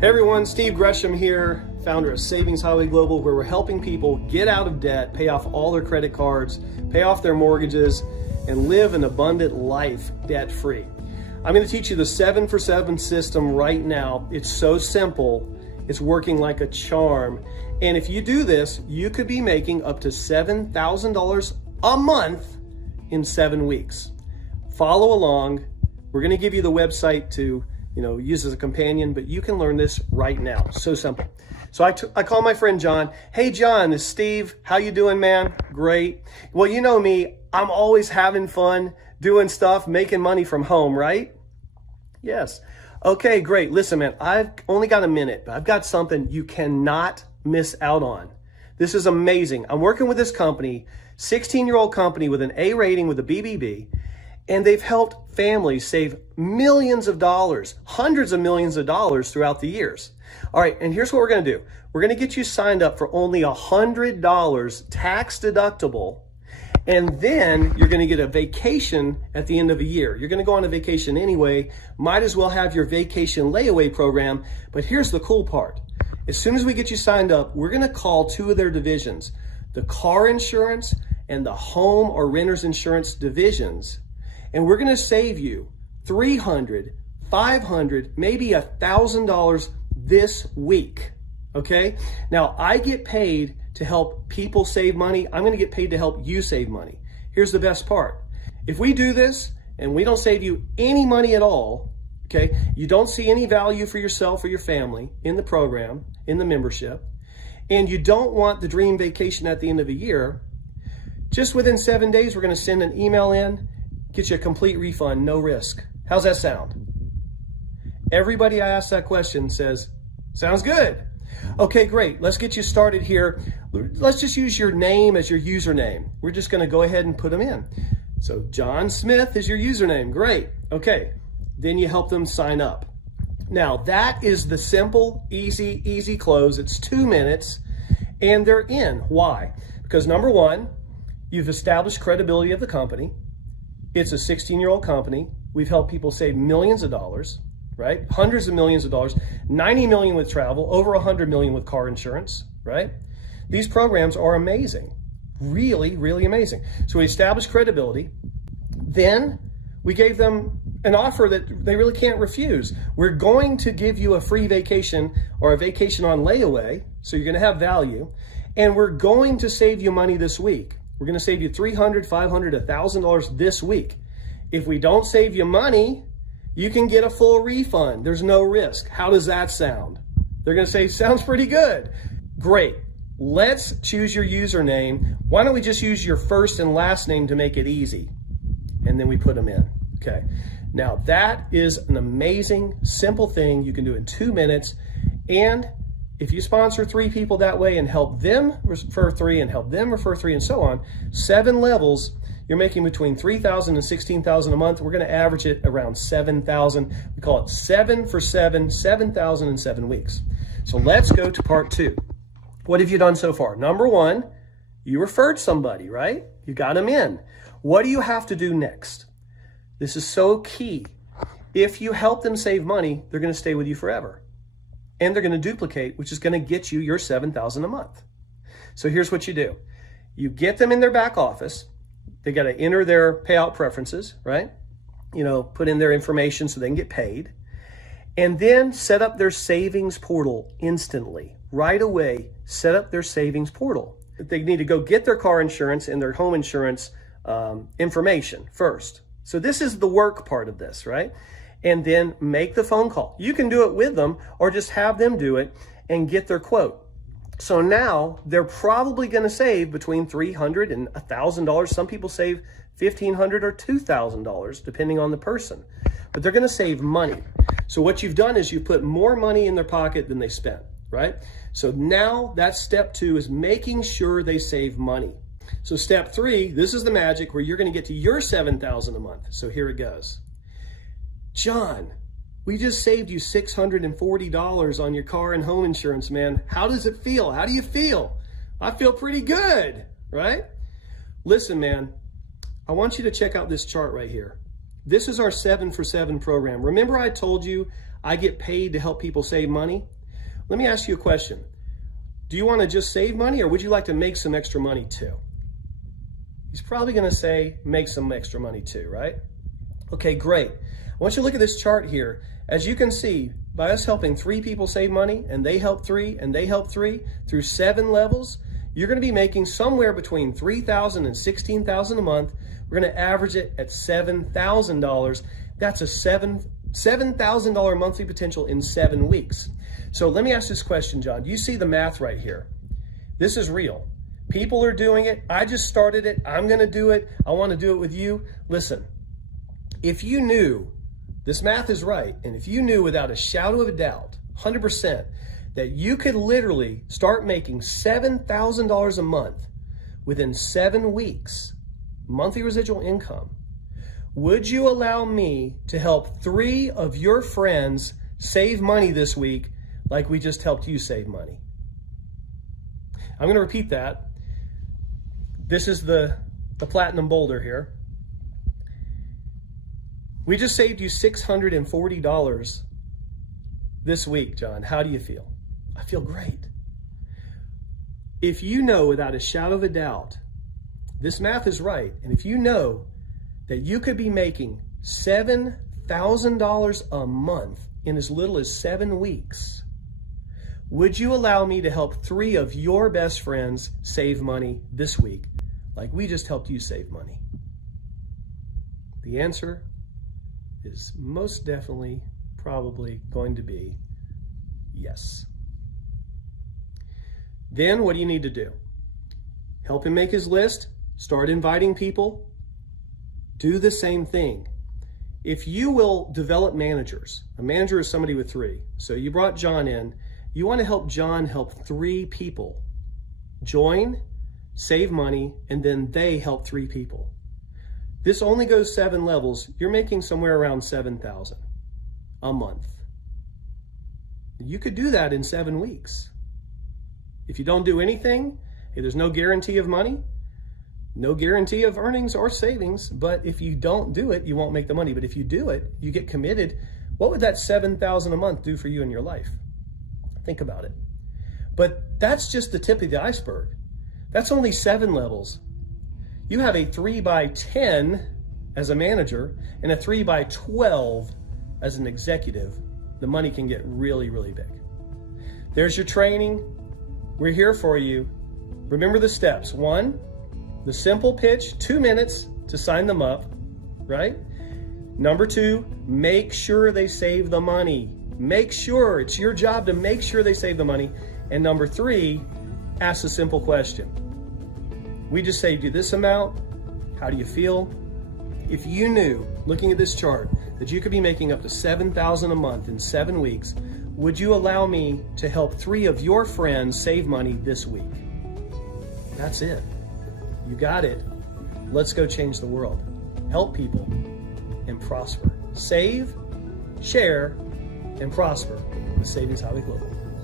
Hey everyone, Steve Gresham here, founder of Savings Highway Global, where we're helping people get out of debt, pay off all their credit cards, pay off their mortgages, and live an abundant life debt-free. I'm going to teach you the 7 for 7 system right now. It's so simple, it's working like a charm. And if you do this, you could be making up to $7,000 a month in 7 weeks. Follow along. We're going to give you the website to use as a companion, but you can learn this right now. So simple. So I call my friend John. Hey John, it's Steve. How you doing, man? Great. Well, you know me, I'm always having fun, doing stuff, making money from home, right? Yes. Okay, great. Listen, man, I've only got a minute, but I've got something you cannot miss out on. This is amazing. I'm working with this company, 16-year-old company with an A rating with a BBB, and they've helped families save millions of dollars, hundreds of millions of dollars throughout the years. All right, and here's what we're going to do. We're going to get you signed up for only $100 tax deductible, and then you're going to get a vacation at the end of a year. You're going to go on a vacation anyway. Might as well have your vacation layaway program. But here's the cool part. As soon as we get you signed up, we're going to call two of their divisions, the car insurance and the home or renter's insurance divisions. And we're going to save you $300, $500, maybe $1,000 this week. Okay? Now, I get paid to help people save money. I'm going to get paid to help you save money. Here's the best part. If we do this and we don't save you any money at all, okay, you don't see any value for yourself or your family in the program, in the membership, and you don't want the dream vacation at the end of the year, just within 7 days, we're going to send an email in, get you a complete refund, no risk. How's that sound? Everybody I ask that question says, sounds good. Okay, great. Let's get you started here. Let's just use your name as your username. We're just going to go ahead and put them in. So John Smith is your username. Great. Okay. Then you help them sign up. Now that is the simple, easy close. It's 2 minutes and they're in. Why? Because number one, you've established credibility of the company. It's a 16-year-old company. We've helped people save millions of dollars, right? Hundreds of millions of dollars, 90 million with travel, over 100 million with car insurance, right? These programs are amazing, really, really amazing. So we established credibility. Then we gave them an offer that they really can't refuse. We're going to give you a free vacation or a vacation on layaway, so you're going to have value, and we're going to save you money this week. We're going to save you $300, $500, $1,000 this week. If we don't save you money, you can get a full refund. There's no risk. How does that sound? They're going to say, sounds pretty good. Great. Let's choose your username. Why don't we just use your first and last name to make it easy? And then we put them in. Okay. Now that is an amazing, simple thing you can do in 2 minutes. And if you sponsor 3 people that way and help them refer 3 and help them refer 3 and so on, 7 levels, you're making between $3,000 and $16,000 a month. We're going to average it around $7,000. We call it 7 for 7, $7,000 in 7 weeks. So let's go to part 2. What have you done so far? Number 1, you referred somebody, right? You got them in. What do you have to do next? This is so key. If you help them save money, they're going to stay with you forever. And they're going to duplicate, which is going to get you your $7,000 a month. So here's what you do. You get them in their back office. They got to enter their payout preferences, right? Put in their information so they can get paid. And then set up their savings portal instantly. Right away, set up their savings portal. They need to go get their car insurance and their home insurance information first. So this is the work part of this, right? And then make the phone call. You can do it with them or just have them do it and get their quote. So now they're probably going to save between $300 and $1,000. Some people save $1,500 or $2,000 depending on the person, but they're going to save money. So what you've done is you put more money in their pocket than they spent, right? So now that's step 2 is making sure they save money. So step 3, this is the magic where you're going to get to your $7,000 a month. So here it goes. John, we just saved you $640 on your car and home insurance, man. How does it feel? How do you feel? I feel pretty good, right? Listen, man, I want you to check out this chart right here. This is our 7 for 7 program. Remember I told you I get paid to help people save money. Let me ask you a question. Do you want to just save money, or would you like to make some extra money too? He's probably going to say make some extra money too, right? Okay, great. I want you to look at this chart here. As you can see, by us helping 3 people save money, and they help 3, and they help 3, through 7 levels, you're going to be making somewhere between $3,000 and $16,000 a month. We're going to average it at $7,000. That's a $7,000 monthly potential in 7 weeks. So let me ask this question, John. Do you see the math right here? This is real. People are doing it. I just started it. I'm going to do it. I want to do it with you. Listen, if you knew this math is right, and if you knew without a shadow of a doubt, 100%, that you could literally start making $7,000 a month within 7 weeks, monthly residual income, would you allow me to help 3 of your friends save money this week like we just helped you save money? I'm going to repeat that. This is the platinum boulder here. We just saved you $640 this week, John. How do you feel? I feel great. If you know without a shadow of a doubt, this math is right, and if you know that you could be making $7,000 a month in as little as 7 weeks, would you allow me to help 3 of your best friends save money this week, like we just helped you save money? The answer is most definitely probably going to be yes. Then what do you need to do? Help him make his list, start inviting people, do the same thing. If you will develop managers, a manager is somebody with 3. So you brought John in, you want to help John help 3 people join, save money, and then they help 3 people. This only goes 7 levels. You're making somewhere around $7,000 a month. You could do that in 7 weeks. If you don't do anything, hey, there's no guarantee of money, no guarantee of earnings or savings, but if you don't do it, you won't make the money. But if you do it, you get committed, what would that $7,000 a month do for you in your life? Think about it. But that's just the tip of the iceberg. That's only 7 levels. You have a 3x10 as a manager and a 3x12 as an executive. The money can get really, really big. There's your training. We're here for you. Remember the steps. 1, the simple pitch, 2 minutes to sign them up, right? Number 2, make sure they save the money. Make sure, it's your job to make sure they save the money. And number 3, ask a simple question. We just saved you this amount. How do you feel? If you knew, looking at this chart, that you could be making up to $7,000 a month in 7 weeks, would you allow me to help 3 of your friends save money this week? That's it. You got it. Let's go change the world. Help people and prosper. Save, share, and prosper with Savings Highway Global.